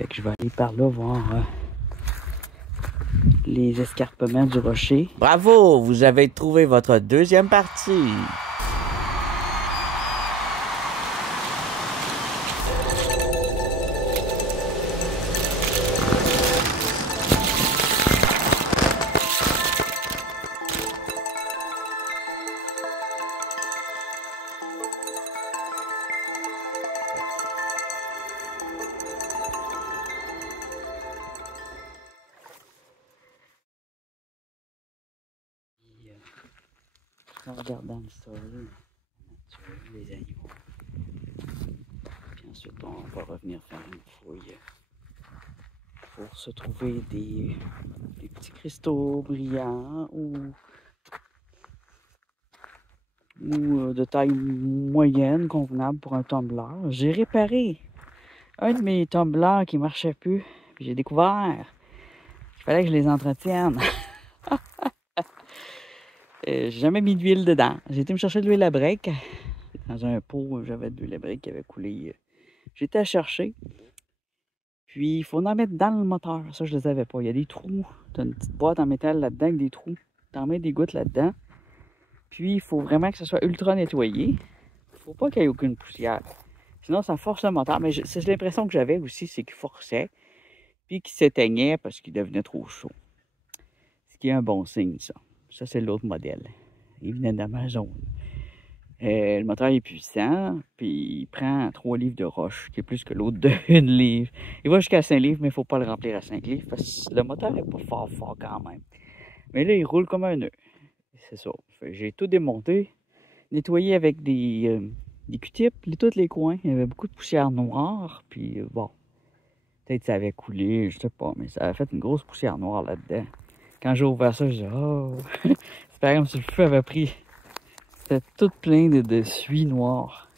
Fait que je vais aller par là voir les escarpements du rocher. Bravo, vous avez trouvé votre deuxième partie. En regardant le sol, la nature, les animaux. Puis ensuite, on va revenir faire une fouille pour se trouver des petits cristaux brillants ou de taille moyenne, convenable pour un tumbler. J'ai réparé un de mes tumblers qui ne marchait plus. Puis j'ai découvert qu'il fallait que je les entretienne. J'ai jamais mis d'huile dedans. J'ai été me chercher de l'huile à break dans un pot. J'avais de l'huile à break qui avait coulé. J'ai été à chercher. Puis il faut en mettre dans le moteur. Ça, je ne le savais pas. Il y a des trous. Tu as une petite boîte en métal là-dedans avec des trous. Tu en mets des gouttes là-dedans. Puis il faut vraiment que ce soit ultra nettoyé. Il ne faut pas qu'il y ait aucune poussière. Sinon, ça force le moteur. Mais c'est l'impression que j'avais aussi, c'est qu'il forçait. Puis qu'il s'éteignait parce qu'il devenait trop chaud. Ce qui est un bon signe, ça. Ça, c'est l'autre modèle. Il venait d'Amazon. Le moteur est puissant, puis il prend 3 livres de roche, qui est plus que l'autre de 1 livre. Il va jusqu'à 5 livres, mais il ne faut pas le remplir à 5 livres, parce que le moteur n'est pas fort quand même. Mais là, il roule comme un nœud. C'est ça. J'ai tout démonté, nettoyé avec des Q-tips, tous les coins. Il y avait beaucoup de poussière noire, puis bon, peut-être ça avait coulé, je sais pas, mais ça avait fait une grosse poussière noire là-dedans. Quand j'ai ouvert ça, je dis oh! C'est pas comme si le feu avait pris. C'était tout plein de suie noire.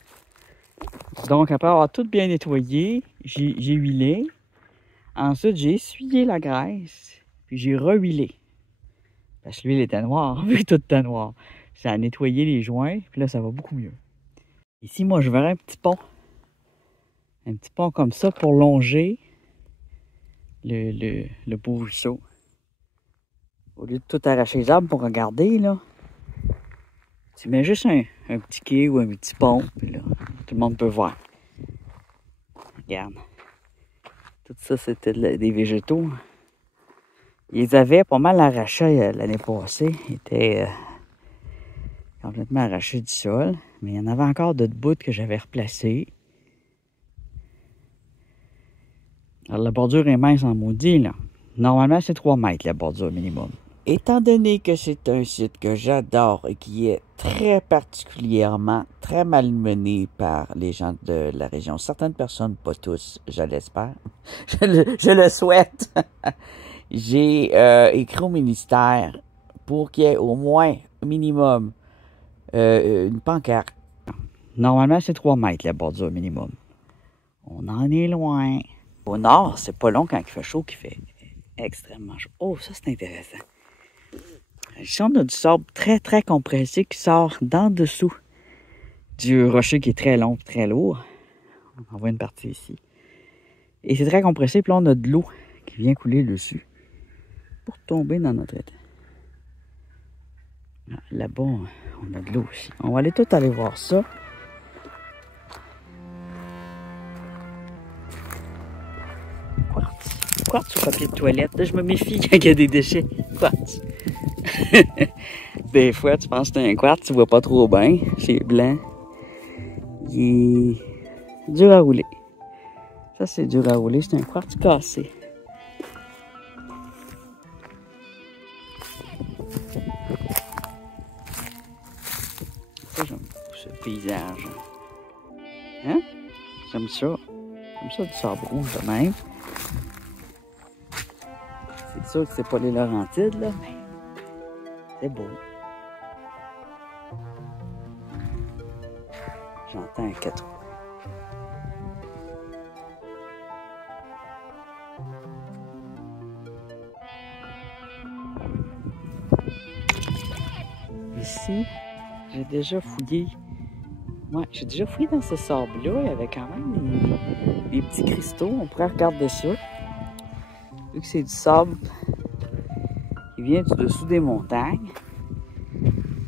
Donc, après avoir tout bien nettoyé, j'ai huilé. Ensuite, j'ai essuyé la graisse, puis j'ai rehuilé. Parce que l'huile était noire, vu que tout était noir. Ça a nettoyé les joints, puis là, ça va beaucoup mieux. Ici, moi, je verrais un petit pont. Un petit pont comme ça pour longer le beau ruisseau. Au lieu de tout arracher les arbres pour regarder, là, tu mets juste un petit quai ou un petit pont, puis là, tout le monde peut voir. Regarde. Tout ça, c'était des végétaux. Ils avaient pas mal arrachés l'année passée. Ils étaient complètement arrachés du sol. Mais il y en avait encore d'autres bouts que j'avais replacés. Alors, la bordure est mince en maudit, là. Normalement, c'est 3 mètres, la bordure minimum. Étant donné que c'est un site que j'adore et qui est très particulièrement, très malmené par les gens de la région, certaines personnes, pas tous, je l'espère, je le souhaite, j'ai écrit au ministère pour qu'il y ait au moins, minimum, une pancarte. Normalement, c'est 3 mètres, la bordure minimum. On en est loin. Au nord, c'est pas long quand il fait chaud qu'il fait extrêmement chaud. Oh, ça, c'est intéressant. Ici, on a du sable très, très compressé qui sort d'en dessous du rocher qui est très long et très lourd. On en voit une partie ici. Et c'est très compressé, puis là, on a de l'eau qui vient couler dessus pour tomber dans notre étang. Là-bas, on a de l'eau aussi. On va aller tout aller voir ça. Quartz ou papier de toilette. Là, je me méfie quand il y a des déchets. Quartz. Des fois, tu penses que c'est un quartz, tu vois pas trop bien. C'est blanc. Il est dur à rouler. Ça, c'est dur à rouler. C'est un quartz cassé. Ça, j'aime beaucoup ce paysage. Hein? J'aime ça. J'aime ça du sable rouge de même. C'est sûr que c'est pas les Laurentides, là, mais c'est beau. J'entends un 4 roues. Ici, j'ai déjà fouillé. Ouais, j'ai déjà fouillé dans ce sable-là. Il y avait quand même des petits cristaux. On pourrait regarder ça. Vu que c'est du sable qui vient du dessous des montagnes.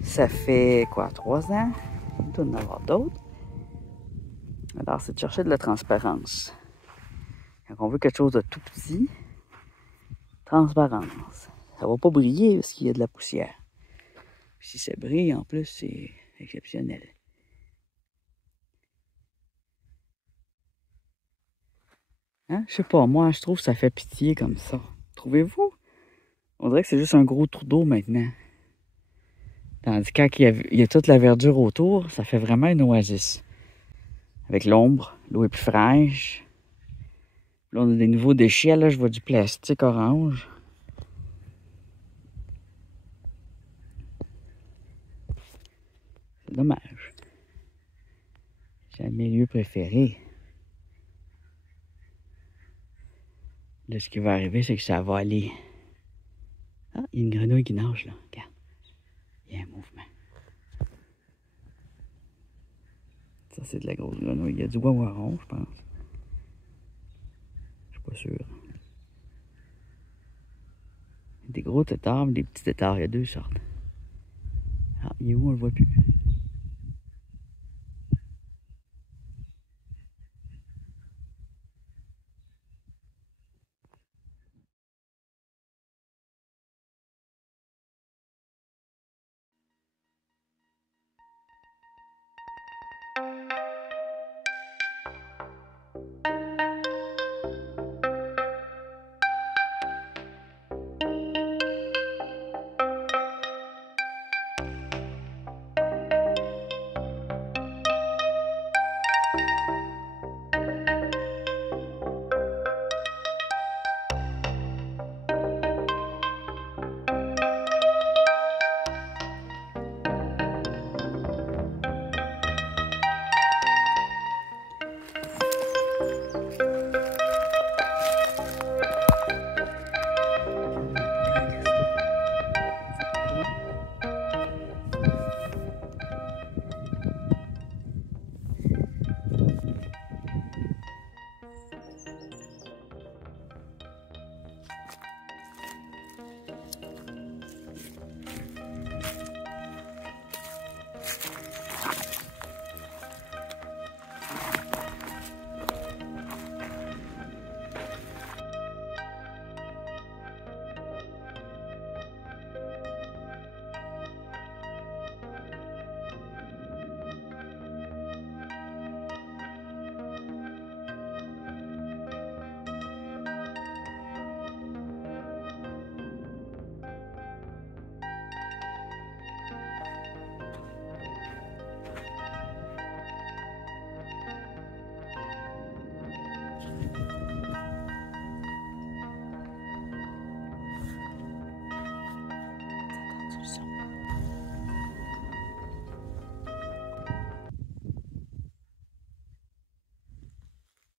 Ça fait quoi, 3 ans? Il doit y en avoir d'autres. Alors, c'est de chercher de la transparence. Quand on veut quelque chose de tout petit, transparence. Ça va pas briller parce qu'il y a de la poussière. Puis si ça brille, en plus, c'est exceptionnel. Hein? Je sais pas, moi, je trouve que ça fait pitié comme ça. Trouvez-vous? On dirait que c'est juste un gros trou d'eau maintenant. Tandis que quand il y a toute la verdure autour, ça fait vraiment une oasis. Avec l'ombre, l'eau est plus fraîche. Là, on a des nouveaux déchets. Là, je vois du plastique orange. C'est dommage. C'est un de mes lieux préférés. Là, ce qui va arriver, c'est que ça va aller. Ah, il y a une grenouille qui nage, là. Regarde. Il y a un mouvement. Ça, c'est de la grosse grenouille. Il y a du wawaron, je pense. Je suis pas sûr. Des gros têtards, des petits têtards. Il y a 2 sortes. Ah, il est où? On le voit plus.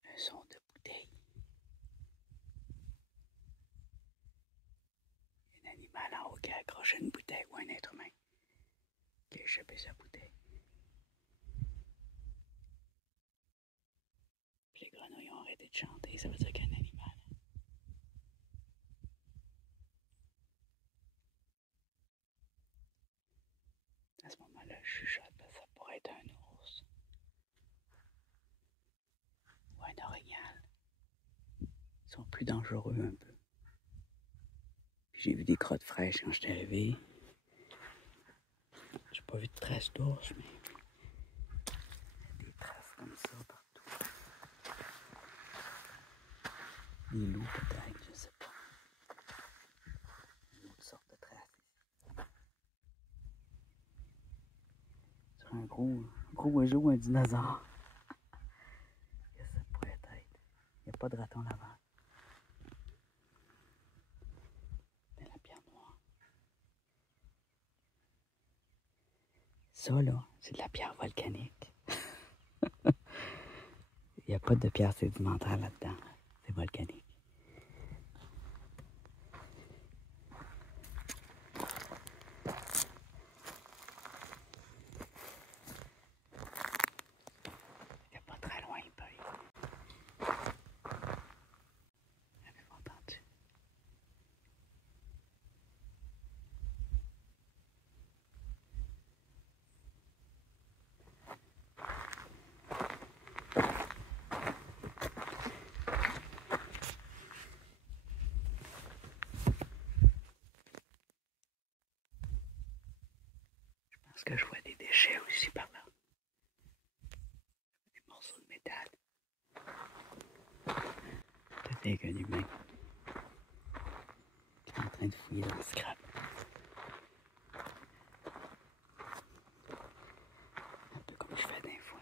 Un son de bouteille. Un animal en haut qui a accroché une bouteille ou un être humain qui a échappé sa bouteille. Puis les grenouilles ont arrêté de chanter, ça veut dire qu'il y a un animal. À ce moment-là, je chuchote parce que ça pourrait être un ours ou un orignal. Ils sont plus dangereux un peu. J'ai vu des crottes fraîches quand je suis arrivé. J'ai pas vu de traces d'ours, mais il y a des traces comme ça partout. Des loups peut-être, je sais pas. Une autre sorte de traces. Sur un gros oiseau ou un dinosaure. Qu'est-ce que ça pourrait être? Il n'y a pas de raton laveur. C'est la pierre noire. Ça, là, c'est de la pierre volcanique. Il n'y a pas de pierre sédimentaire là-dedans. C'est volcanique. Il n'y a pas très loin le pays. Avec un humain qui est en train de fouiller dans le scrap. Un peu comme je fais des fois.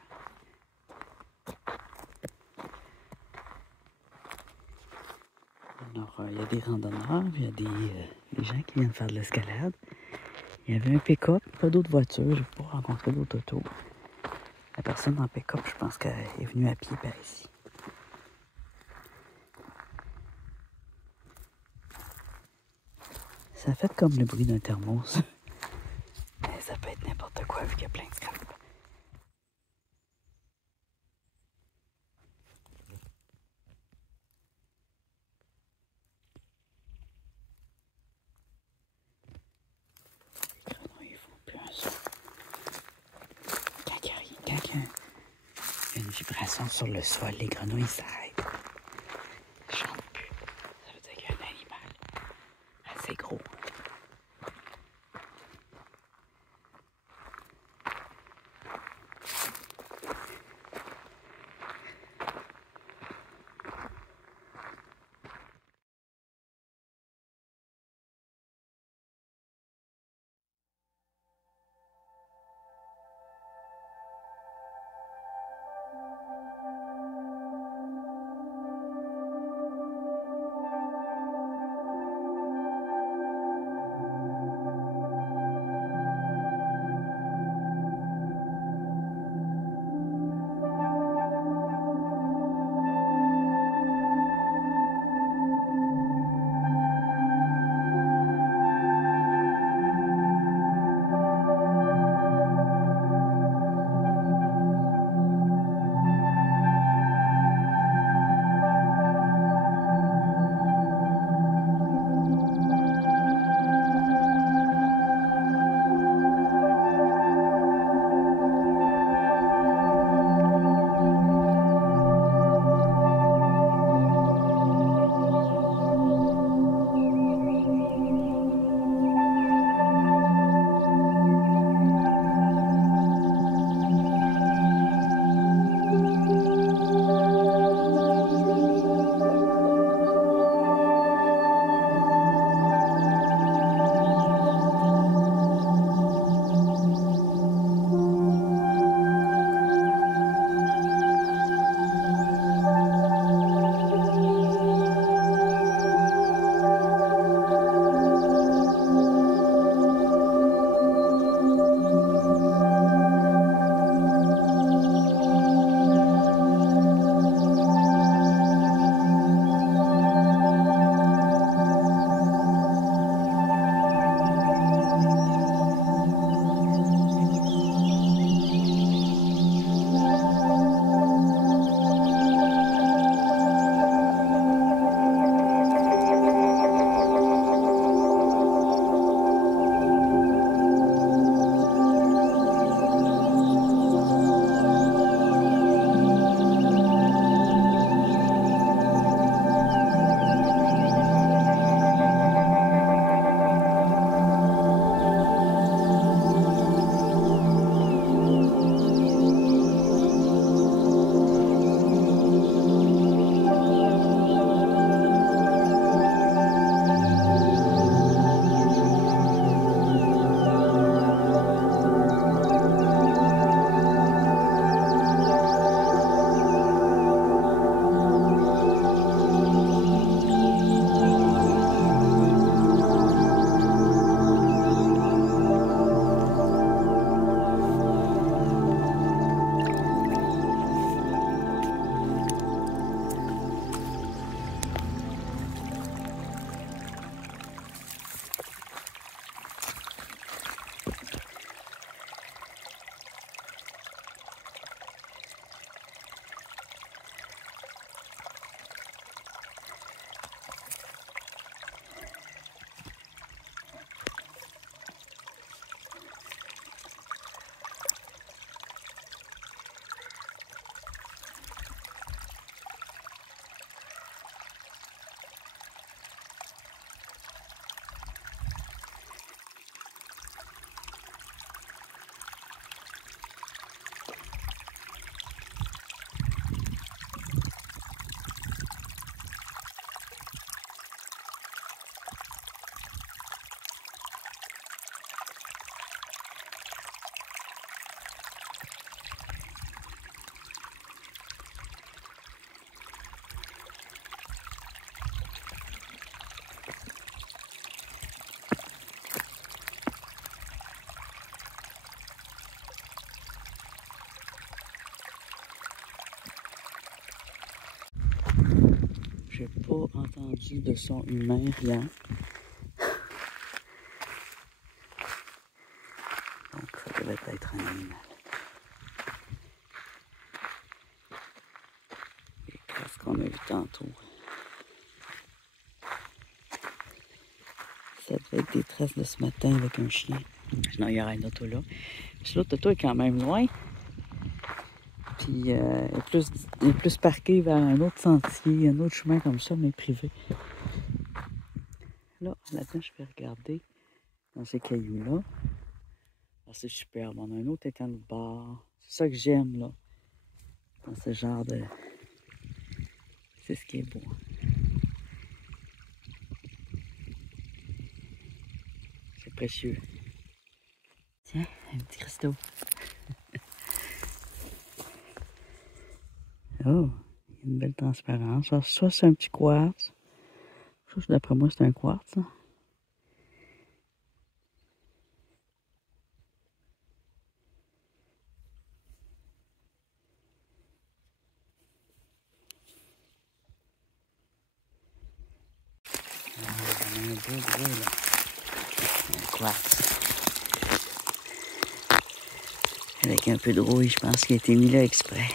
Alors, il y a des randonneurs, il y a des gens qui viennent faire de l'escalade. Il y avait un pick-up, pas d'autres voitures, j'ai pas rencontré d'autres autos. La personne en pick-up, je pense qu'elle est venue à pied par ici. Ça fait comme le bruit d'un thermos. Mais ça peut être n'importe quoi vu qu'il y a plein de scrap. Les grenouilles font plus un son. Quand il y a une vibration sur le sol, les grenouilles s'arrêtent. Elles ne chantent plus. Ça veut dire qu'il y a un animal assez gros. pas entendu de son humain, rien. Donc ça devait être un animal. Les traces qu'on a vues tantôt. Ça devait être des traces de ce matin avec un chien. Sinon, il y aurait une auto là. Puis l'autre auto est quand même loin. Puis il est plus parqué vers un autre sentier, un autre chemin comme ça, mais privé. Là-dedans, je vais regarder dans ces cailloux-là. Ah, c'est superbe. On a un autre étang de bord. C'est ça que j'aime, là. Dans ce genre de... C'est ce qui est beau. C'est précieux. Tiens, un petit cristaux. Oh, il y a une belle transparence. Ça c'est un petit quartz. Ça, d'après moi, c'est un quartz. Hein. On a un beau gros, là. Un quartz. Avec un peu de rouille, je pense qu'il a été mis là exprès.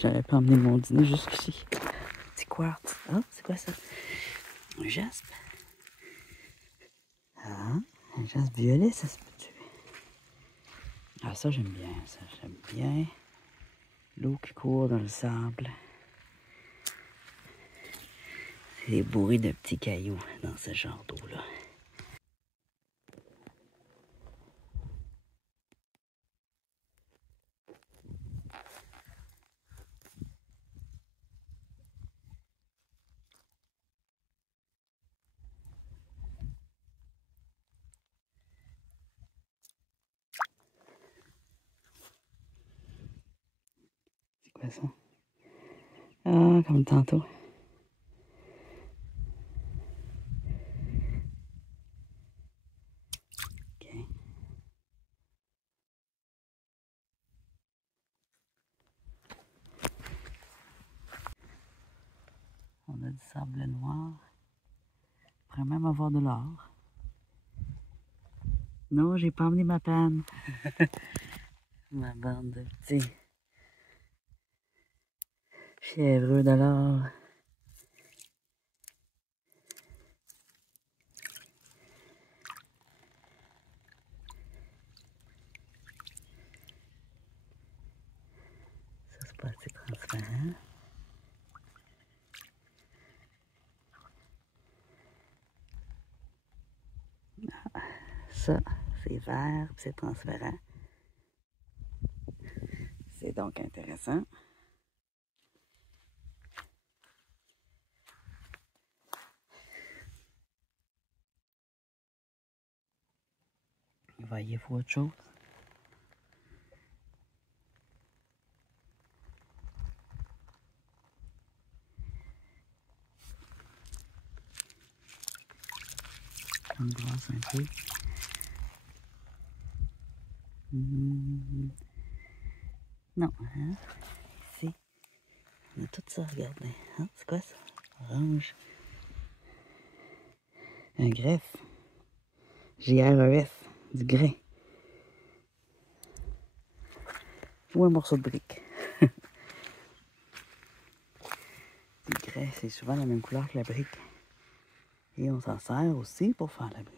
J'avais pas emmené mon dîner jusqu'ici. Petit quartz. Ah, c'est quoi ça? Un jaspe. Ah, un jaspe violet, ça se peut-tu? Ah, ça, j'aime bien. Ça, j'aime bien. L'eau qui court dans le sable. C'est bourré de petits cailloux dans ce genre d'eau-là. C'est quoi ça? Ah, comme tantôt. OK. On a du sable noir. On pourrait même avoir de l'or. Non, j'ai pas emmené ma panne. Ma bande de petits fiévreux de l'or. Ça, c'est pas assez transparent. Ça, c'est vert, c'est transparent. C'est donc intéressant. Voyez-vous autre chose? On brasse un peu. Non, hein? Ici, on a tout ça, regardez. Hein? C'est quoi ça? Orange. Un greffe. G-R-E-F. Du grain. Ou un morceau de brique. Du grain, c'est souvent la même couleur que la brique. Et on s'en sert aussi pour faire la brique.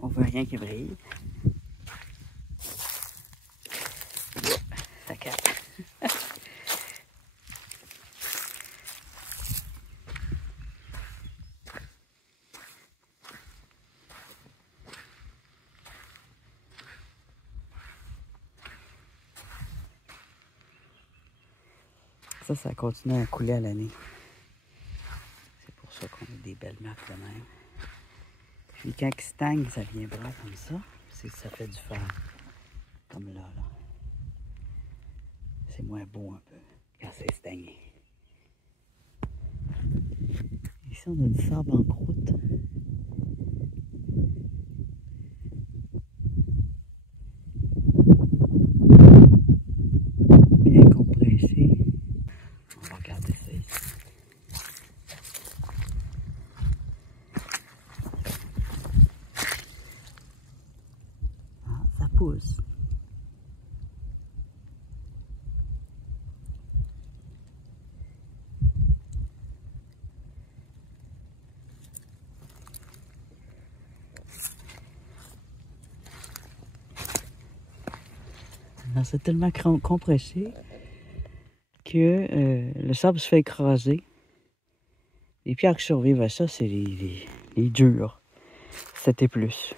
On voit rien qui brille. Ça capte. Ça continue à couler à l'année. C'est pour ça qu'on a des belles marques de même. Puis quand il stagne, ça vient blanc comme ça. C'est que ça fait du fer. Comme là, là. C'est moins beau un peu quand c'est stagné. Ici, on a du sable en croûte. Bien compressé. On va regarder ça ici. Ah, ça pousse. C'est tellement compressé que le sable se fait écraser. Les pierres qui survivent à ça, c'est les durs. 7 et plus.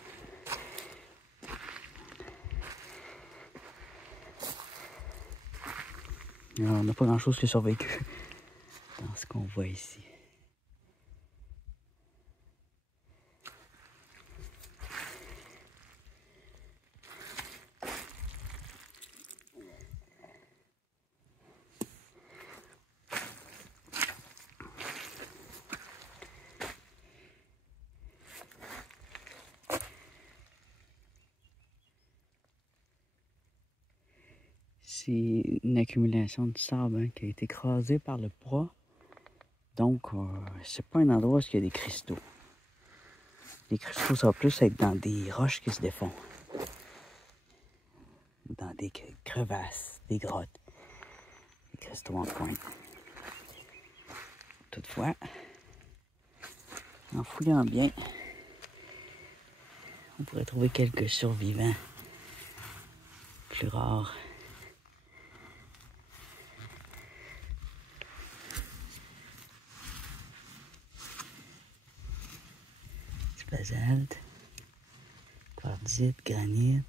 Alors, on n'a pas grand-chose qui a survécu dans ce qu'on voit ici. C'est une accumulation de sable hein, qui a été écrasée par le poids. Donc, c'est pas un endroit où il y a des cristaux. Les cristaux, ça va plus être dans des roches qui se défont. Dans des crevasses, des grottes. Des cristaux en pointe. Toutefois, en fouillant bien, on pourrait trouver quelques survivants plus rares. Basalte, quartzite, granite.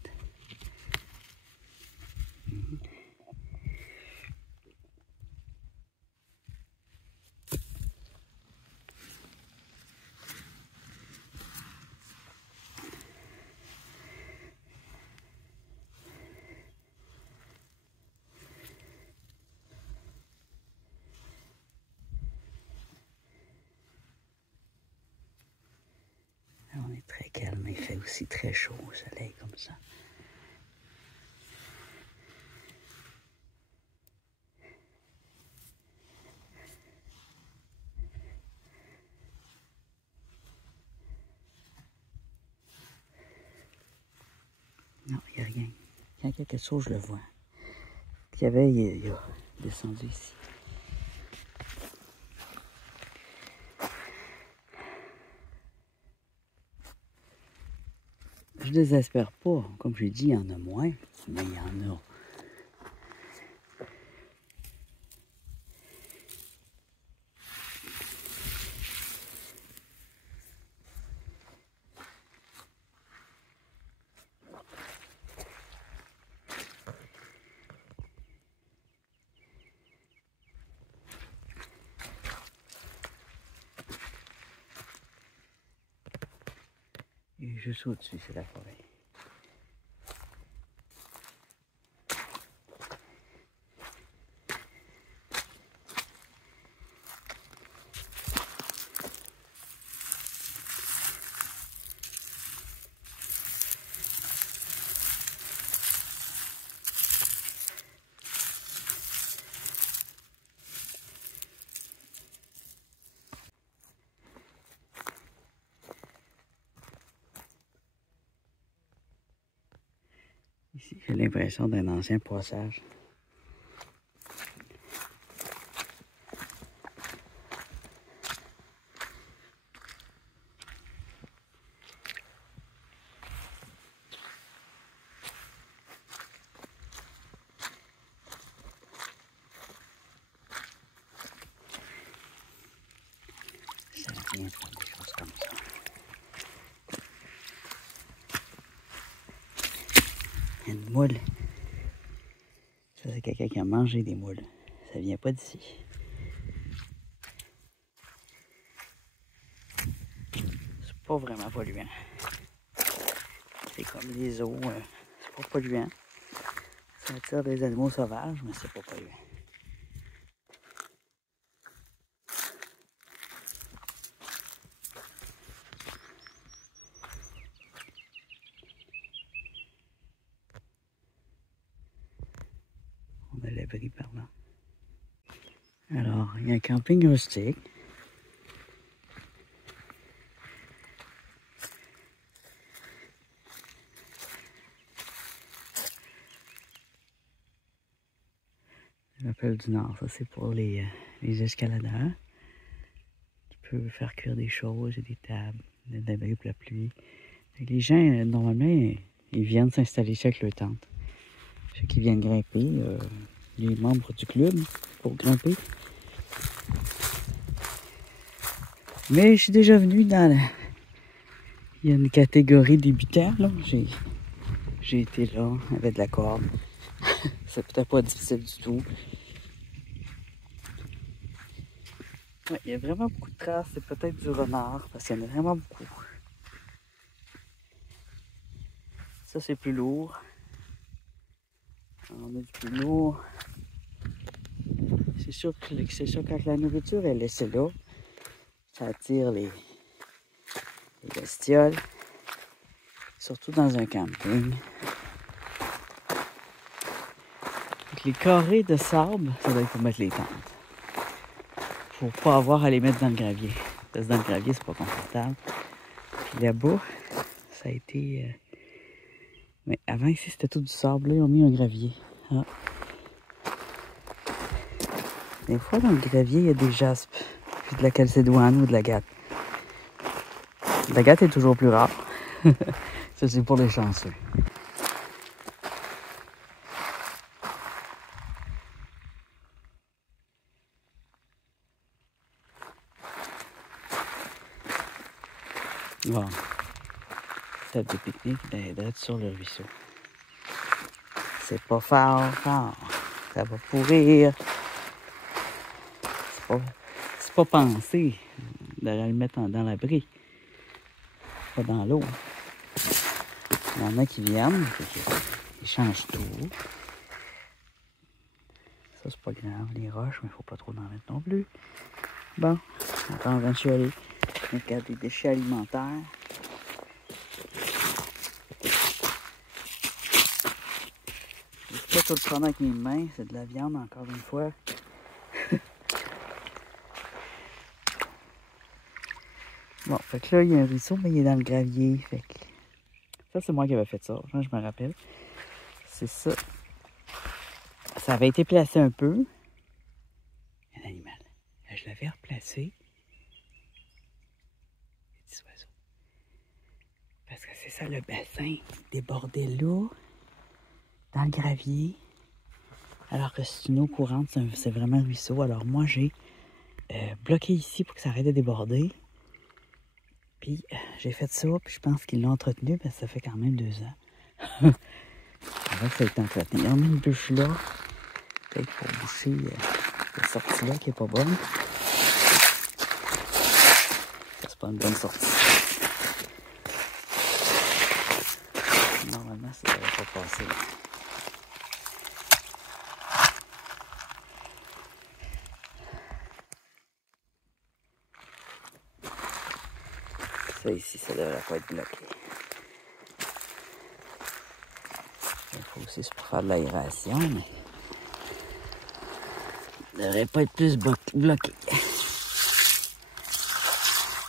On est très calme, il fait aussi très chaud au soleil comme ça. Non, il n'y a rien. Quand il y a quelque chose, je le vois. Il y avait, il a descendu ici. Je désespère pas. Comme je dis, il y en a moins, mais il y en a. Et juste au-dessus, c'est la forêt. Ici, j'ai l'impression d'un ancien passage. Ça vient faire des choses comme ça. Il y a une moule. Ça, c'est quelqu'un qui a mangé des moules. Ça vient pas d'ici. C'est pas vraiment polluant. C'est comme les eaux. C'est pas polluant. Ça attire des animaux sauvages, mais c'est pas polluant. On a l'abri par là. Alors, il y a un camping rustique. L'appel du Nord, ça c'est pour les escaladeurs. Tu peux faire cuire des choses, et des tables, des abris pour la pluie. Les gens, normalement, ils viennent s'installer ici avec leur tente. Ceux qui viennent grimper, les membres du club pour grimper. Mais je suis déjà venu dans la... Il y a une catégorie débutants, là. J'ai été là avec de la corde. C'est peut-être pas difficile du tout. Ouais, il y a vraiment beaucoup de traces. C'est peut-être du renard, parce qu'il y en a vraiment beaucoup. Ça, c'est plus lourd. On a du plus lourd. C'est sûr que quand la nourriture est laissée là, ça attire les bestioles. Surtout dans un camping. Donc, les carrés de sable, ça doit être pour mettre les tentes. Pour pas avoir à les mettre dans le gravier. Parce que dans le gravier, c'est pas confortable. Puis là-bas, ça a été... Mais avant ici, c'était tout du sable. Là, ils ont mis un gravier. Ah. Des fois, dans le gravier, il y a des jaspes. Puis de la calcédoine ou de l'agate. L'agate est toujours plus rare. Ça, c'est pour les chanceux. Bon. Table de pique-nique d'être sur le ruisseau. C'est pas fort. Ça va pourrir. C'est pas pensé d'aller le mettre dans l'abri. Pas dans l'eau. Il y en a qui viennent, ils changent tout. Ça, c'est pas grave, les roches, mais il faut pas trop en mettre non plus. Bon, on est en train de chialer. Regarde des déchets alimentaires. Je sais pas tout le prendre avec mes mains, c'est de la viande encore une fois. Bon, fait que là, il y a un ruisseau, mais il est dans le gravier. Fait que... Ça, c'est moi qui avais fait ça, je me rappelle. C'est ça. Ça avait été placé un peu. Un animal. Je l'avais replacé. Des petits oiseaux. Parce que c'est ça, le bassin débordait là, dans le gravier. Alors que c'est une eau courante, c'est vraiment un ruisseau. Alors moi, j'ai bloqué ici pour que ça arrête de déborder. Puis j'ai fait ça, puis je pense qu'ils l'ont entretenu, parce que ça fait quand même 2 ans. Avant que ça ait été entretenu. On met une bûche là, peut-être pour boucher la sortie là qui est pas bonne. Ça, c'est pas une bonne sortie. Ça ici, ça devrait pas être bloqué. Il faut aussi, c'est pour faire de l'aération, mais ça devrait pas être plus bloqué.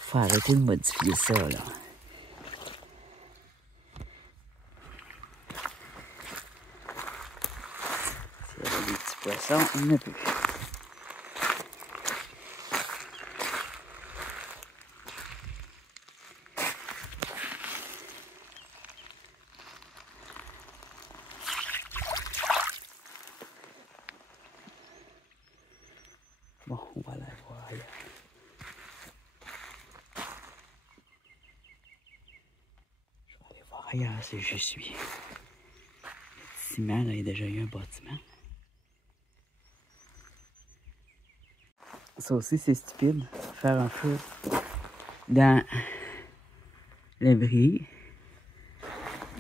Faut arrêter de modifier ça, là. S'il y avait des petits poissons, il n'y en a plus. Bon, on va aller voir ailleurs. Je vais aller voir ailleurs si je suis. Le ciment, là, il y a déjà eu un bâtiment. Ça aussi, c'est stupide. Faire un feu dans l'abri,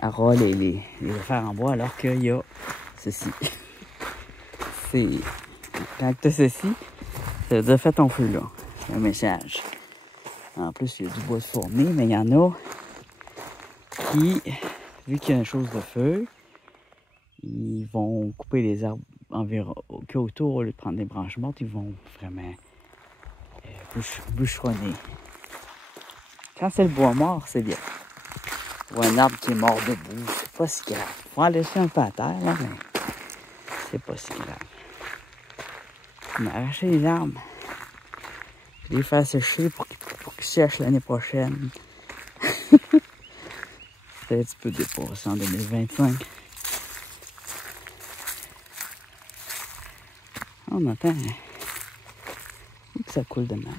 avoir les affaires en bois, alors qu'il y a ceci. C'est... Quand tu as ceci, ça veut dire fais ton feu, là. Un message. En plus, il y a du bois de fourni, mais il y en a qui, vu qu'il y a une chose de feu, ils vont couper les arbres environ autour, au lieu de prendre des branches mortes, ils vont vraiment bûcheronner. Quand c'est le bois mort, c'est bien. Ou un arbre qui est mort debout, c'est pas si grave. Faut en laisser un peu à terre, là, mais c'est pas si grave. On a arraché les arbres, puis les faire sécher pour qu'ils sèchent l'année prochaine. C'est un petit peu dépassé en 2025. On entend que ça coule de mal.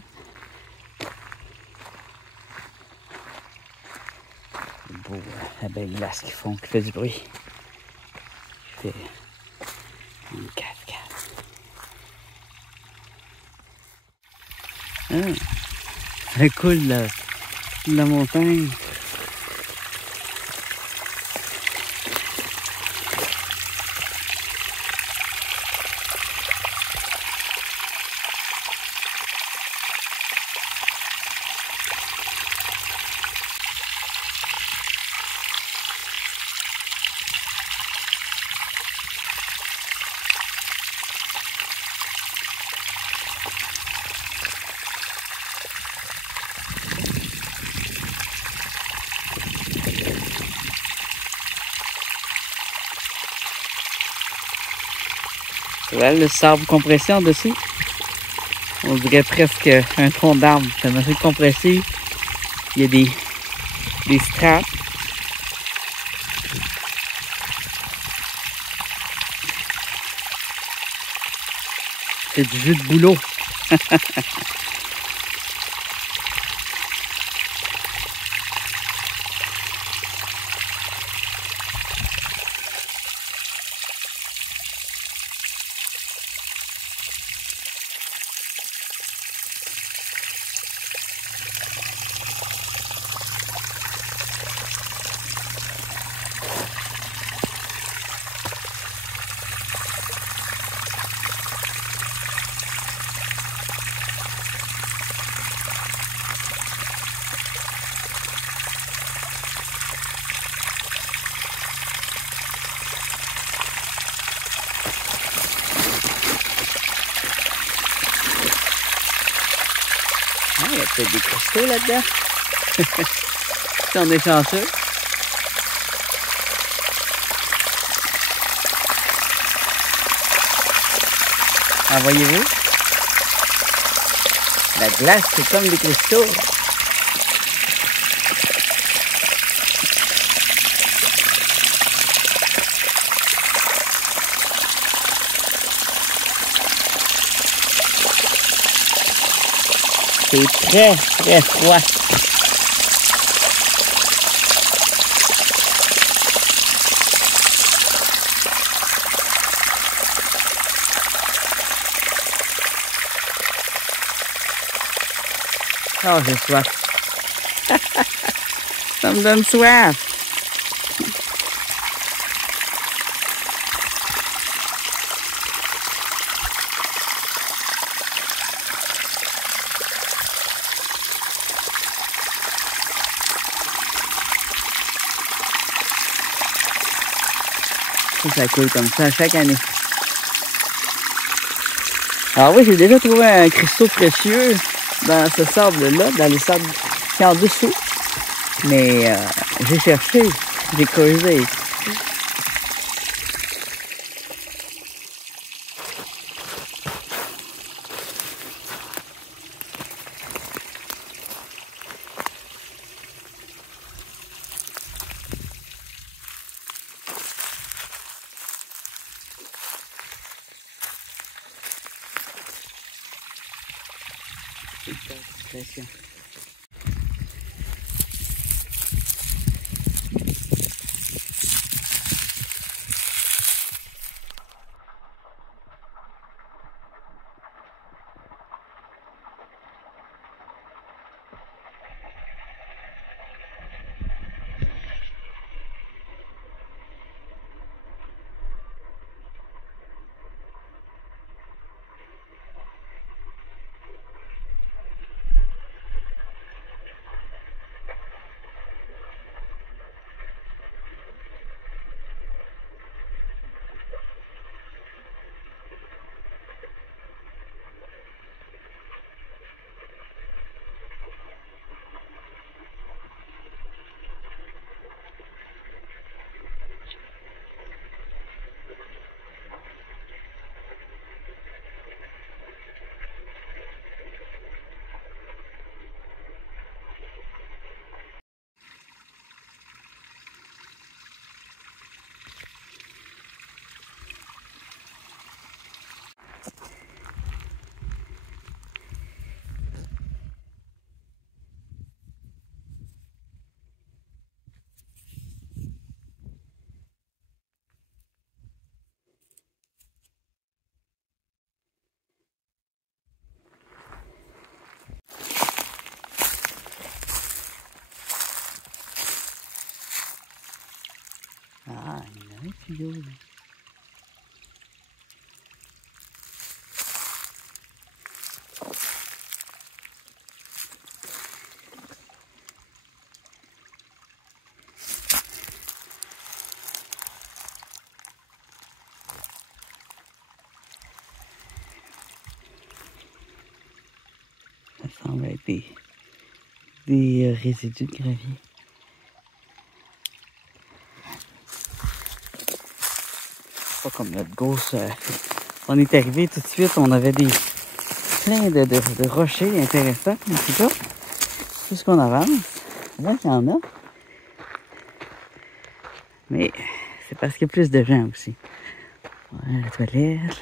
C'est beau, la belle glace qui fait du bruit. Qui fait une cascade. Ça coule de la montagne. Voilà le sable compressé en dessus. On dirait presque un tronc d'arbre. Tellement c'est compressé. Il y a des straps. C'est du jus de bouleau. Ah, il y a peut-être des cristaux là-dedans. Si on est chanceux. Ah, voyez-vous? La glace, c'est comme des cristaux. C'est très, très froid. Oh, j'ai soif. Ça me donne soif. Ça coule comme ça chaque année. Alors oui, j'ai déjà trouvé un cristaux précieux dans ce sable-là, dans les sables qui en dessous. Mais j'ai cherché, j'ai creusé. Discrétion. Ah, il y en a un tuyau, là. Ça semble être des résidus de gravier. Pas comme notre grosse... on est arrivé tout de suite, on avait plein de rochers intéressants, en tout cas. Plus qu'on avance, là, il y en a. Mais c'est parce qu'il y a plus de gens aussi. Ouais, la toilette,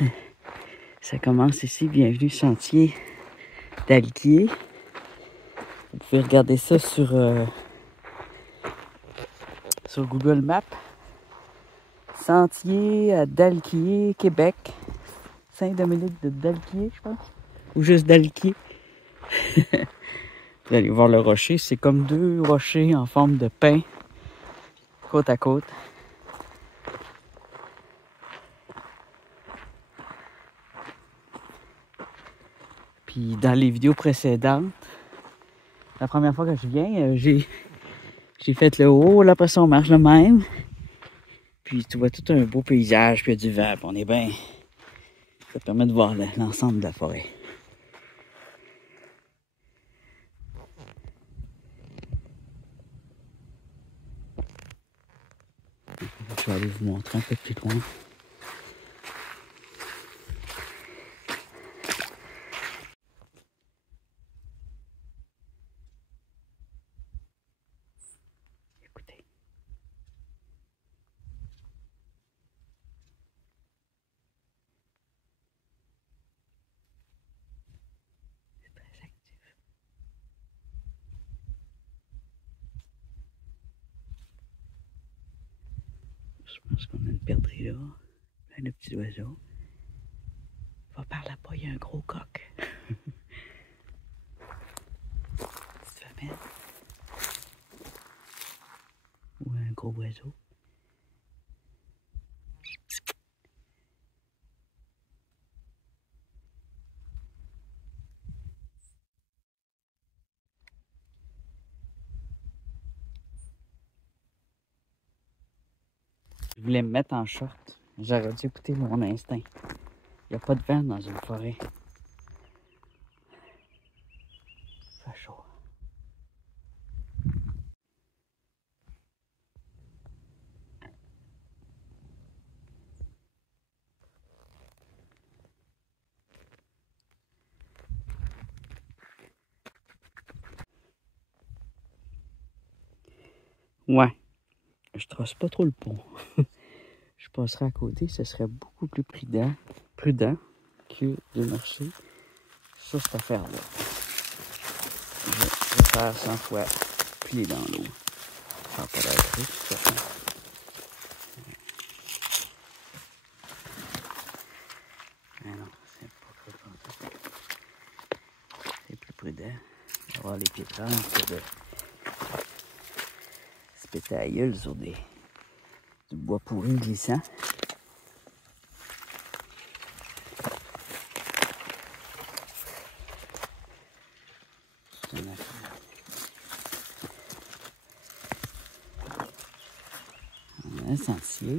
ça commence ici. Bienvenue sentier d'Alquier. Vous pouvez regarder ça sur Google Maps. Sentier d'Alquier, Québec. Saint-Dominique de Dalquier, je pense. Ou juste Dalquier. Vous allez voir le rocher. C'est comme deux rochers en forme de pain, côte à côte. Puis dans les vidéos précédentes, la première fois que je viens, j'ai fait le haut, là après ça on marche le même. Puis tu vois tout un beau paysage, puis il y a du vent, puis on est bien. Ça permet de voir l'ensemble de la forêt. Je vais aller vous montrer un peu plus loin. Écoutez. C'est très actif. Je pense qu'on a une perdrix là. Plein de petits oiseaux. Va par là-bas, il y a un gros coq. Petite femelle. Ou un gros oiseau. Je voulais me mettre en short. J'aurais dû écouter mon instinct. Il n'y a pas de vent dans une forêt. Il fait chaud. Ouais. Je trace pas trop le pont. Je passerai à côté, ce serait beaucoup plus prudent que de marcher sur cette affaire-là. Je vais faire 100 fois plier dans l'eau. Ça n'a pas l'air de toute façon. Mais non, c'est pas trop comme ça. C'est plus prudent d'avoir les pieds trempés que de se péter la gueule sur du bois pourri glissant. Un sentier.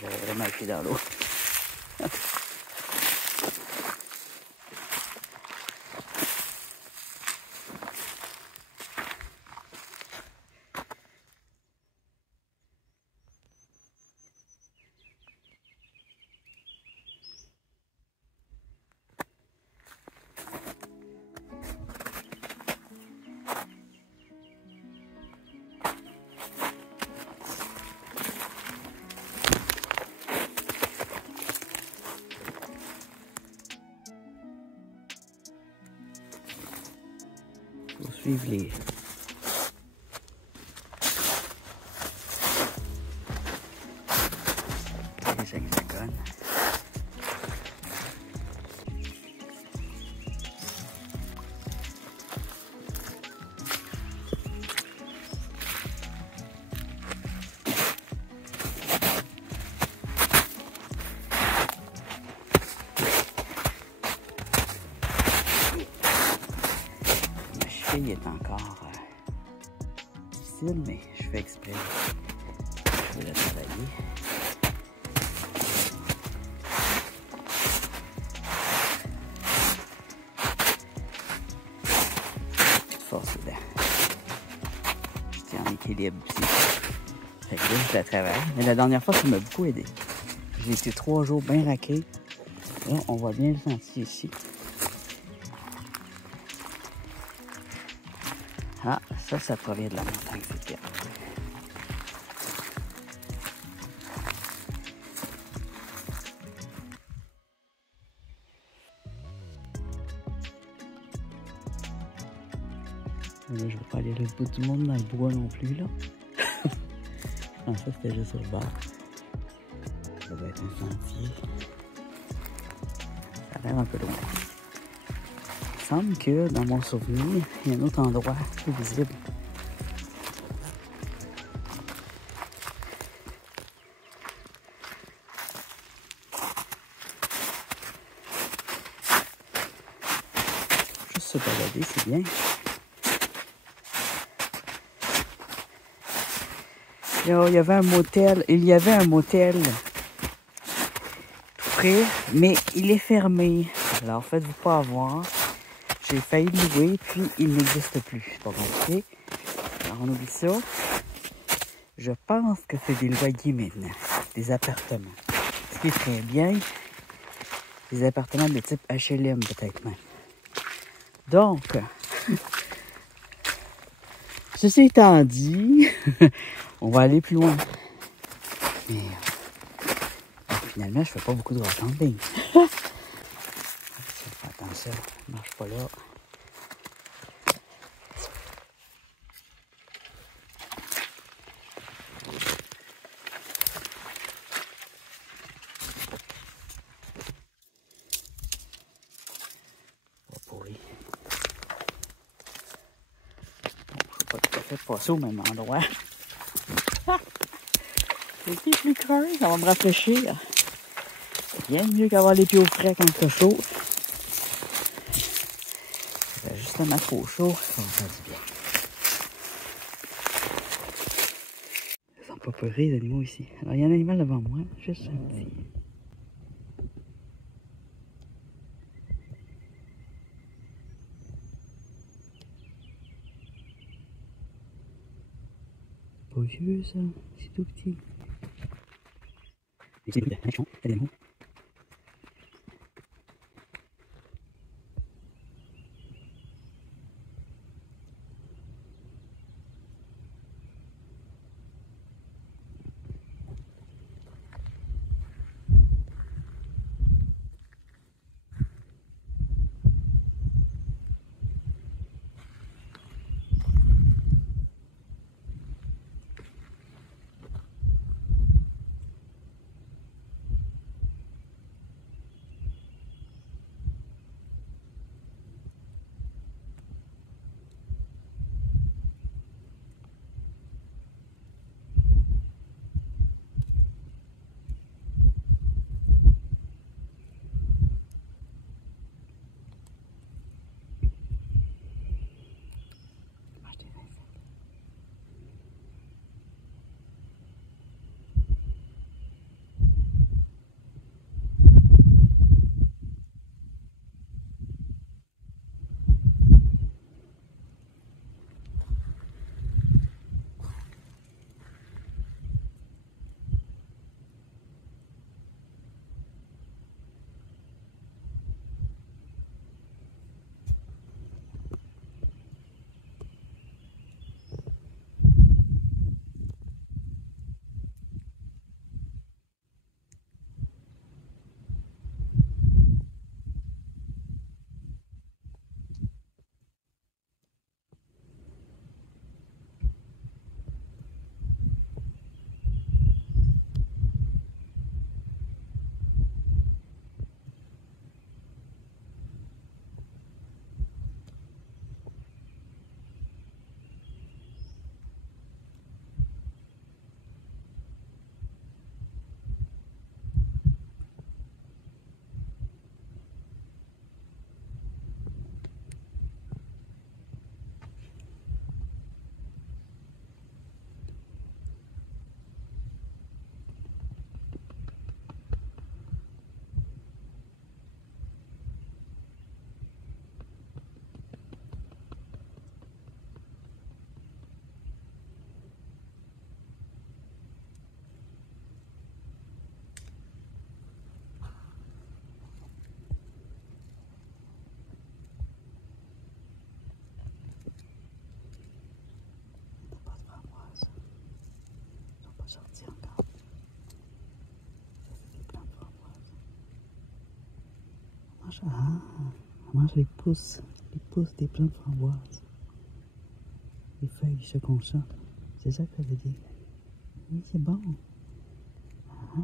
J'avais vraiment été dans l'eau. Faut suivre les hexagones. Il est encore difficile, mais je fais exprès. Je vais la travailler. Toute force dedans. Je tiens en équilibre aussi. Fait que là, je la travaille. Mais la dernière fois, ça m'a beaucoup aidé. J'ai été 3 jours bien raqué. Là, on voit bien le sentier ici. Ah, ça provient de la montagne, c'est bien. Là, je vais pas aller à l'autre bout du monde dans le bois non plus, là. Je pensais que c'était juste sur le bord. Ça va être un sentier. Ça a l'air un peu loin. Il semble que, dans mon souvenir, il y a un autre endroit plus visible. Juste se balader, c'est bien. Là, il y avait un motel tout près, mais il est fermé. Alors, faites-vous pas avoir. J'ai failli louer, puis il n'existe plus. C'est pas compliqué. Alors, on oublie ça. Je pense que c'est des loyers maintenant, des appartements. Ce qui est très bien, des appartements de type HLM peut-être même. Donc, ceci étant dit, on va aller plus loin. Mais finalement, je fais pas beaucoup de rock camping. Attention, ne marche pas là. Pas pourri. Je ne peux pas tout à fait passer au même endroit. C'est plus creux, ça va me rafraîchir. Bien mieux qu'avoir les pieds au frais quand c'est chaud. justement trop chaud, ça va faire du bien. Ils sont pas peurés, les animaux ici. Alors, il y a un animal devant moi, juste un petit. Pas vieux, ça. C'est tout petit. Et c'est des méchants, des animaux. Pas de framboise. Ils sont pas sortis encore. Ça, c'est des plantes de framboise. On mange les pousses des plantes de framboise. Les feuilles se consomment. C'est ça que ça veut dire. Oui, c'est bon. Ah.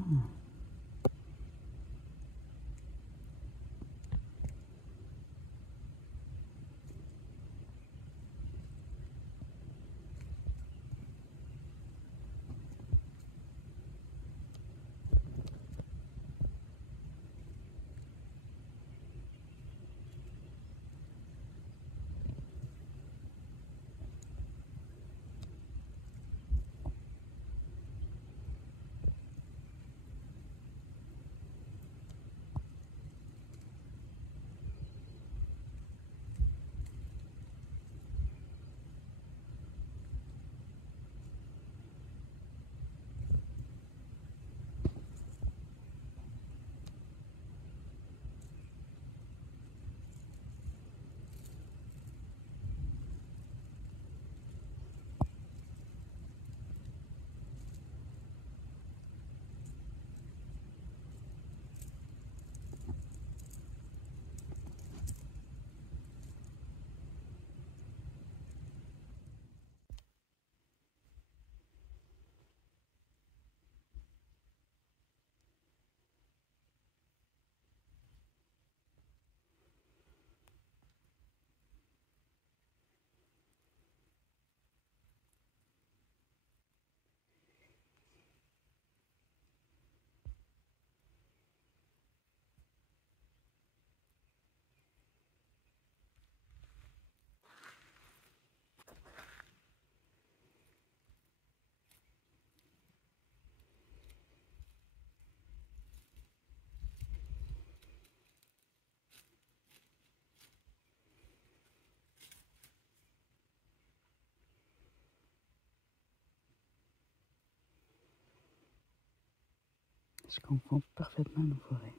Je confonds parfaitement nos forêts.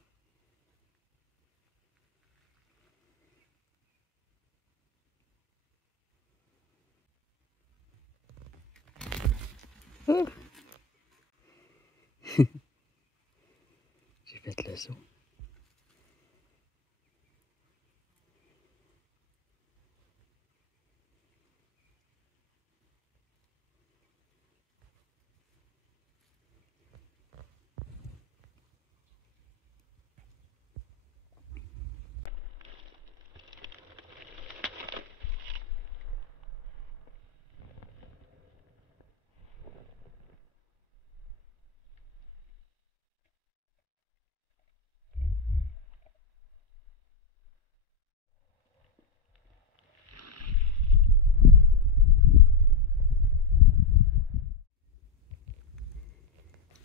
Oh! J'ai fait le saut.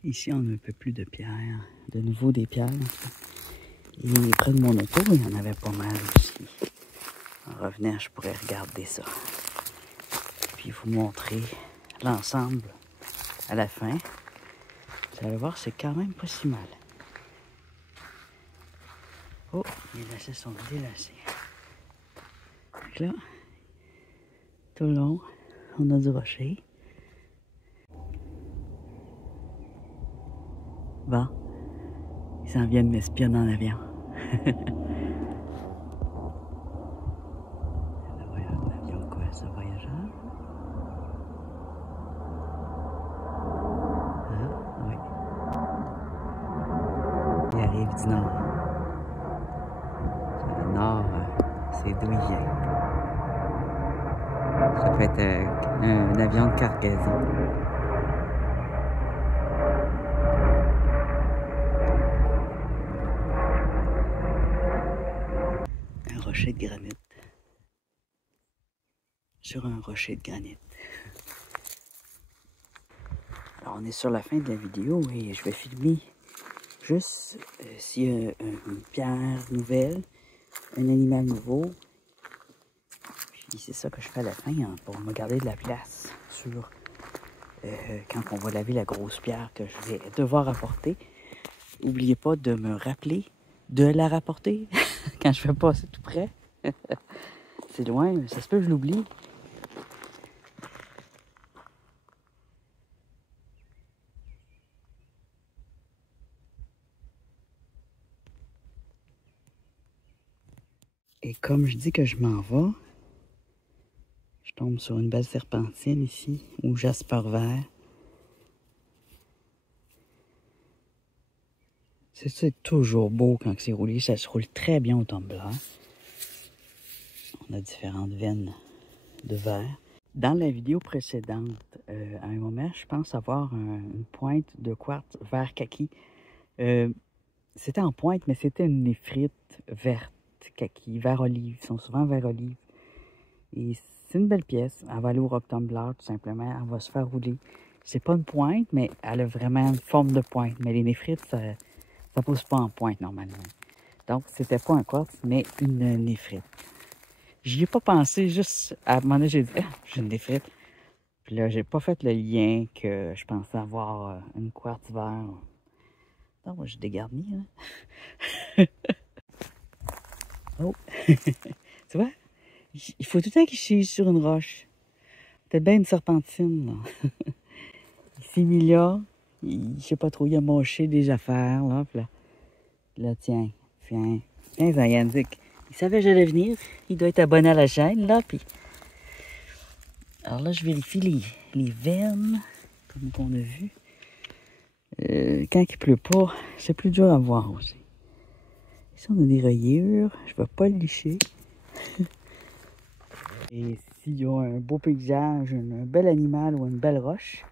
Ici, on n'a un peu plus de pierres. De nouveau des pierres. Et près de mon auto, il y en avait pas mal aussi. En revenant, je pourrais regarder ça. Puis vous montrer l'ensemble à la fin. Vous allez voir, c'est quand même pas si mal. Oh, les lacets sont délacés. Donc là, tout le long, on a du rocher. Bon, ils s'en viennent m'espionner en avion. L'avion quoi, ça voyageur? Ah, oui. Il arrive du nord. Le nord, c'est d'où il vient. Ça peut être un avion de cargaison. Un rocher de granit. Sur un rocher de granit. Alors on est sur la fin de la vidéo et je vais filmer juste s'il y a une pierre nouvelle, un animal nouveau. Puis c'est ça que je fais à la fin hein, pour me garder de la place sur quand on va laver la grosse pierre que je vais devoir apporter. N'oubliez pas de me rappeler de la rapporter quand je vais passer tout près. C'est loin, mais ça se peut que je l'oublie. Et comme je dis que je m'en vais, je tombe sur une belle serpentine ici, ou jasper vert. C'est toujours beau quand c'est roulé, ça se roule très bien au tumbler. On a différentes veines de verre. Dans la vidéo précédente, à un moment, je pense avoir une pointe de quartz vert kaki. C'était en pointe, mais c'était une néphrite verte kaki, vert olive. Ils sont souvent vert olive. Et c'est une belle pièce. Elle va aller au rock tumbler, tout simplement. Elle va se faire rouler. C'est pas une pointe, mais elle a vraiment une forme de pointe. Mais les néphrites, ça pousse pas en pointe normalement. Donc, c'était pas un quartz, mais une néphrite. J'y ai pas pensé, juste à un moment donné, j'ai dit, ah, j'ai une néphrite. Puis là, j'ai pas fait le lien que je pensais avoir une quartz vert. Non, moi, je dégarnis, hein. Oh! Tu vois? Il faut tout le temps qu'il chie sur une roche. Peut-être bien une serpentine, là. Il s'humilia. Je sais pas trop, il a moché des affaires, là. Puis là, tiens, Yannick. Il savait que j'allais venir. Il doit être abonné à la chaîne, là. Puis... Alors là, je vérifie les veines, comme on a vu. Quand il pleut pas, c'est plus dur à voir aussi. Ici, on a des rayures. Je ne vais pas le licher. Et s'il y a un beau paysage, un bel animal ou une belle roche,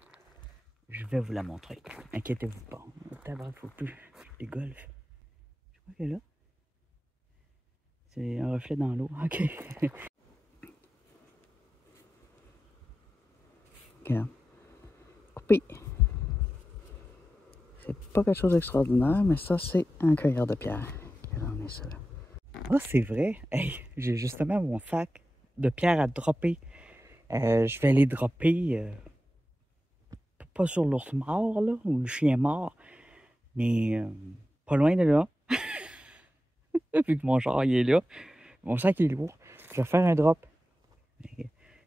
je vais vous la montrer. Inquiétez-vous pas. Il ne faut plus. Je dégolfe. Je crois que là, c'est un reflet dans l'eau. OK. Regarde. Coupé. C'est pas quelque chose d'extraordinaire, mais ça, c'est un cueilleur de pierre. Regardez ça là. Ah, c'est vrai. Hey, j'ai justement mon sac de pierres à dropper. Je vais les dropper, pas sur l'ours mort, là, ou le chien mort, Mais pas loin de là, vu que mon char il est là, mon sac est lourd, je vais faire un drop.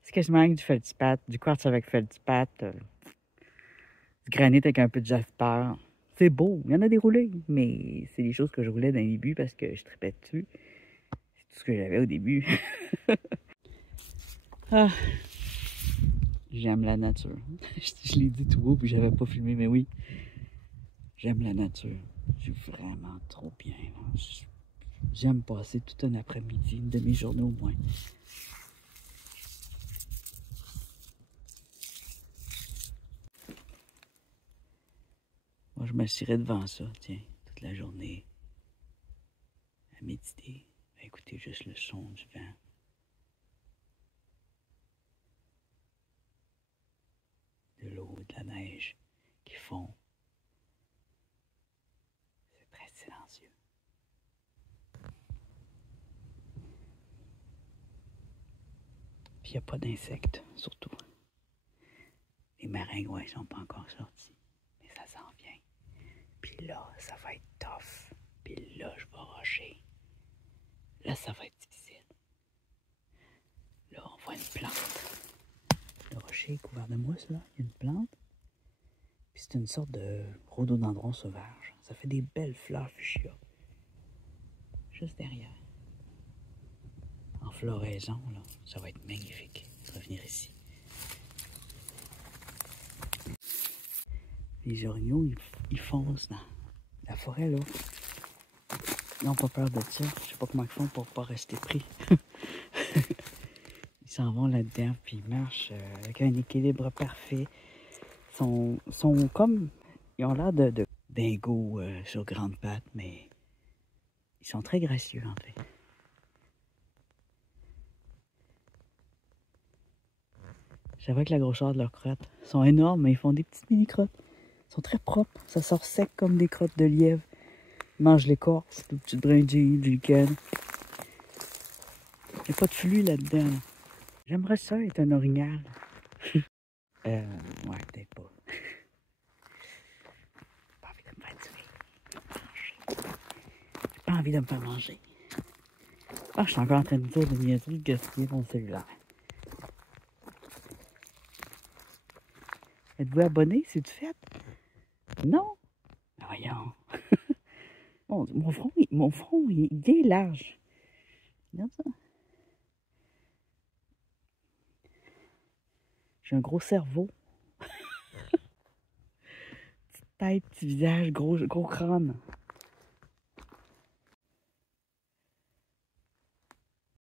C'est quasiment avec du feldspat, du quartz avec feldspat, du granit avec un peu de jasper. C'est beau, il y en a des roulés, mais c'est des choses que je roulais dans les débuts parce que je tripais dessus. C'est tout ce que j'avais au début. Ah, j'aime la nature. Je l'ai dit tout haut puis j'avais pas filmé, mais oui, j'aime la nature. C'est vraiment trop bien. J'aime passer tout un après-midi, une demi-journée au moins. Moi, je m'assirais devant ça, tiens, toute la journée, à méditer, à écouter juste le son du vent. De l'eau, de la neige qui fond. C'est très silencieux. Puis il n'y a pas d'insectes, surtout. Les maringouins ne sont pas encore sortis, mais ça s'en vient. Puis là, ça va être tough. Puis là, je vais rusher. Là, ça va être difficile. Là, on voit une plante. Le rocher est couvert de mousse, là. Il y a une plante. Puis c'est une sorte de rhododendron sauvage. Ça fait des belles fleurs fuchsia. Juste derrière. En floraison, là. Ça va être magnifique de revenir ici. Les orignaux, ils foncent dans la forêt, là. Ils n'ont pas peur de ça. Je sais pas comment ils font pour pas rester pris. Ils s'en vont là-dedans, puis ils marchent avec un équilibre parfait. Sont comme... Ils ont l'air de dingos sur grandes pattes, mais ils sont très gracieux, en fait. J'avoue que la grosseur de leurs crottes. Ils sont énormes, mais ils font des petites mini-crottes. Ils sont très propres. Ça sort sec comme des crottes de lièvre. Ils mangent l'écorce, des petites brindilles, du lichen. Il n'y a pas de flux là-dedans. Là. J'aimerais ça être un orignal. Ouais, peut-être pas. J'ai pas envie de me faire tuer. J'ai pas envie de me faire manger. Ah, je suis encore en train de dire de niaiserie de gaspiller mon cellulaire. Êtes-vous abonné? C'est-tu fait? Non? Ah, voyons. Mon front, il est large. Regarde ça. J'ai un gros cerveau. Petite tête, petit visage, gros crâne.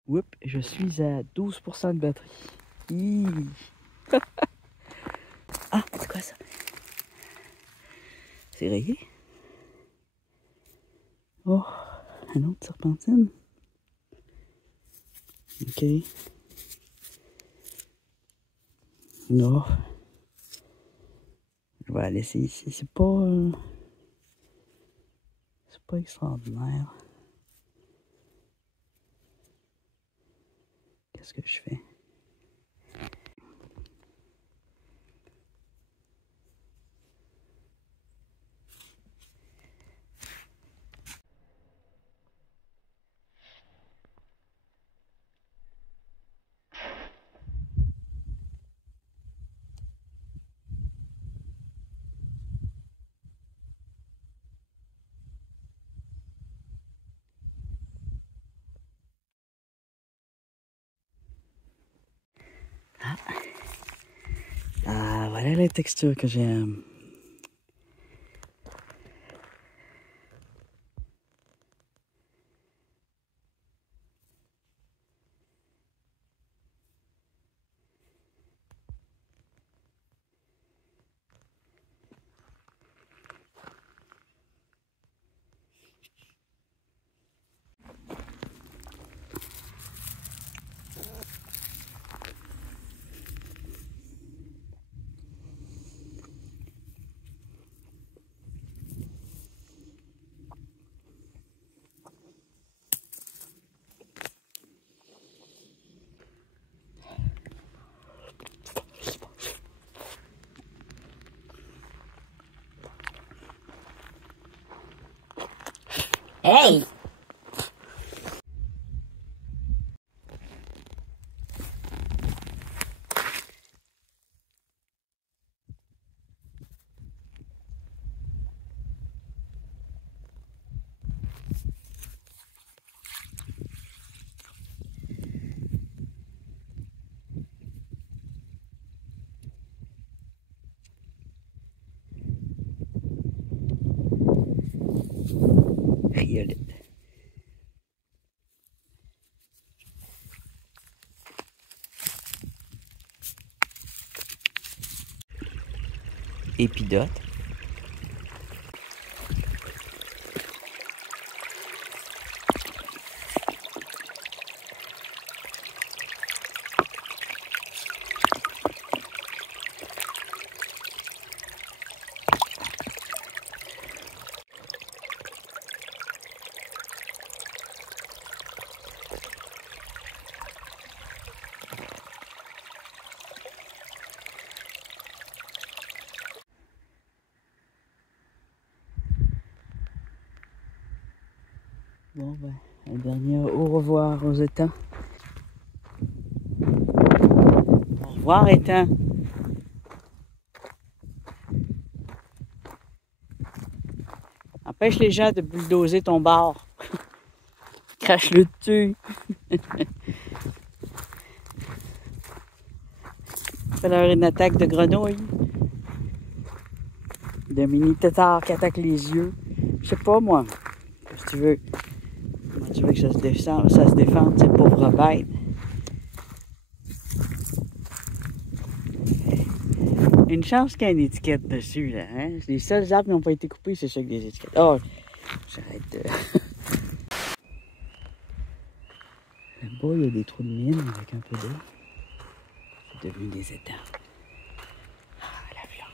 Oups, je suis à 12% de batterie. Ah, c'est quoi ça? C'est rayé? Oh, un autre serpentine. Ok. Non. Je vais la laisser ici. C'est pas extraordinaire. Qu'est-ce que je fais? Ah, voilà la texture que j'aime. Hey! Riolette. Épidote. Bon, ben, un dernier au revoir aux étangs. Au revoir, étangs. Empêche les gens de bulldozer ton bar. Crache-le dessus. Fais-leur une attaque de grenouille. De mini tétards qui attaquent les yeux. Je sais pas, moi. Qu'est-ce que tu veux? Comment tu veux que ça se défende, ces pauvres bêtes? Une chance qu'il y a une étiquette dessus, là. Hein? Les seuls arbres qui n'ont pas été coupés, c'est ceux avec des étiquettes. Oh, j'arrête de... Là-bas, il y a des trous de mine avec un peu d'eau. C'est devenu des étangs. Ah, la viande.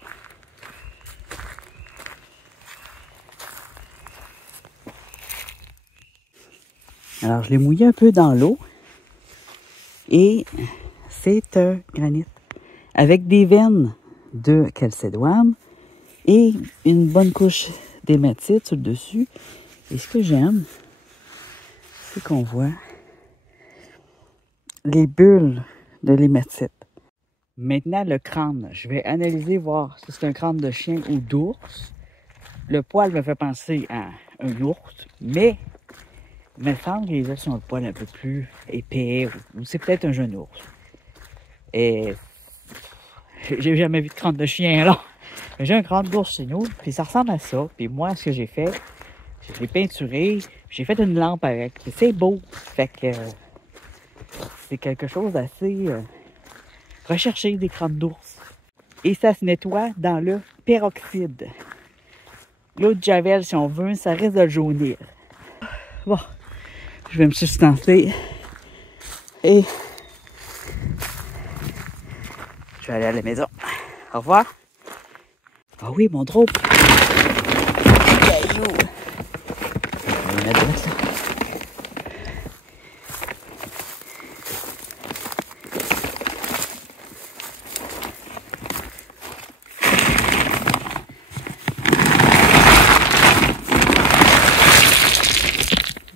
Alors, je l'ai mouillé un peu dans l'eau. Et c'est un granit avec des veines de calcédoine et une bonne couche d'hématite sur le dessus. Et ce que j'aime, c'est qu'on voit les bulles de l'hématite. Maintenant, le crâne. Je vais analyser, voir si c'est un crâne de chien ou d'ours. Le poil me fait penser à un ours, mais il me semble que les os ont le poil un peu plus épais, ou c'est peut-être un jeune ours. Et j'ai jamais vu de crâne de chien, là. J'ai un crâne d'ours chez nous, puis ça ressemble à ça. Puis moi, ce que j'ai fait, j'ai peinturé, j'ai fait une lampe avec. Puis c'est beau. Fait que c'est quelque chose d'assez recherché, des crânes d'ours. Et ça se nettoie dans le peroxyde. L'eau de javel, si on veut, ça risque de le jaunir. Bon, je vais me sustancer. Et je vais aller à la maison. Au revoir. Ah oui, mon drôle. Caillou. Je vais mettre ça.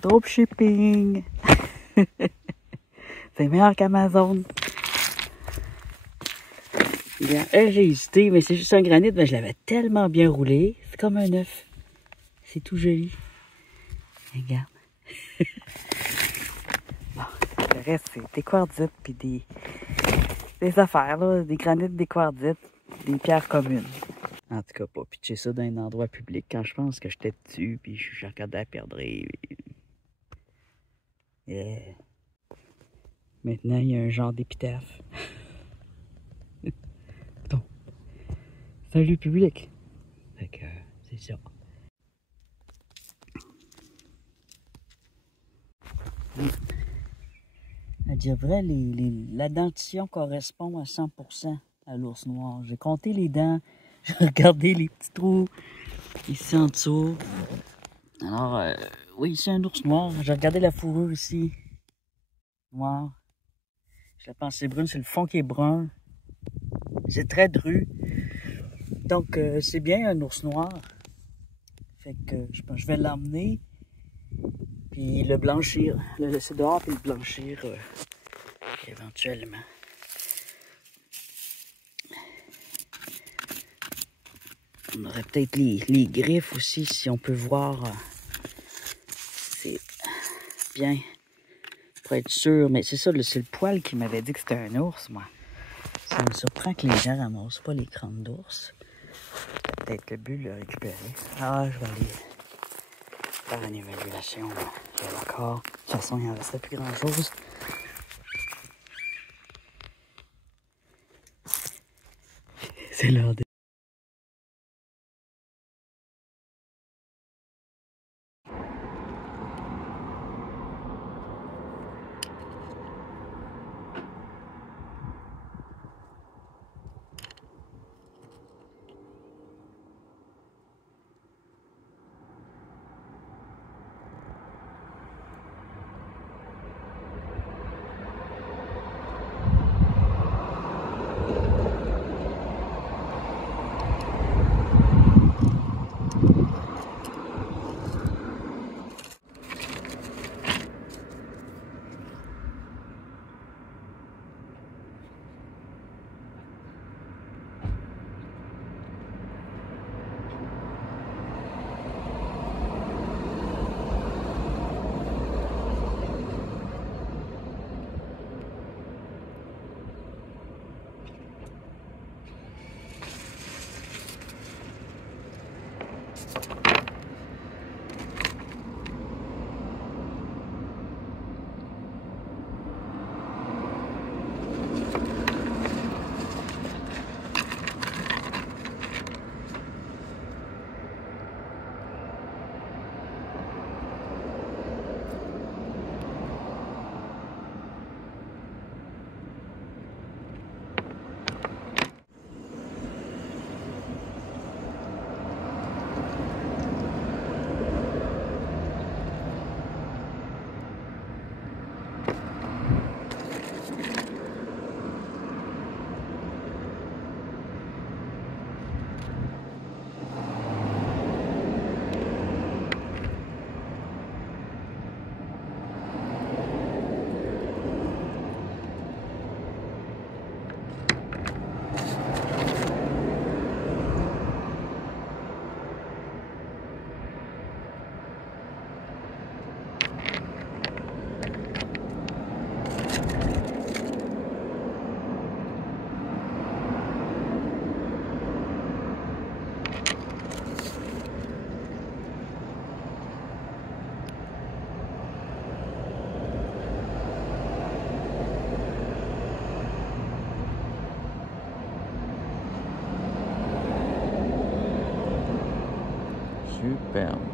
Dropshipping. C'est meilleur qu'Amazon. Bien, j'ai hésité, mais c'est juste un granit, mais je l'avais tellement bien roulé. C'est comme un œuf. C'est tout joli. Regarde. Bon, le reste, c'est des quartzites puis des affaires, là. Des granites, des quartzites, des pierres communes. En tout cas, pas pitcher ça dans un endroit public quand je pense que j'étais dessus puis je regardais à perdre. Yeah. Maintenant, il y a un genre d'épitaphe. Bon. C'est un lieu public. Fait que c'est ça. À dire vrai, la dentition correspond à 100% à l'ours noir. J'ai compté les dents, j'ai regardé les petits trous ici en dessous. Alors, oui, c'est un ours noir. J'ai regardé la fourrure ici. Noir. Je la pensais brune, c'est le fond qui est brun. C'est très dru. Donc, c'est bien un ours noir. Fait que je pense que je vais l'emmener. Puis le blanchir, le laisser dehors puis le blanchir éventuellement. On aurait peut-être les griffes aussi, si on peut voir. C'est bien pour être sûr. Mais c'est ça, c'est le poil qui m'avait dit que c'était un ours, moi. Ça me surprend que les gens ramassent pas les crânes d'ours. Peut-être le but de le récupérer. Ah, je vais aller faire une évaluation. Encore. De toute façon, il n'en restait plus grand-chose. C'est l'heure de... Superbe.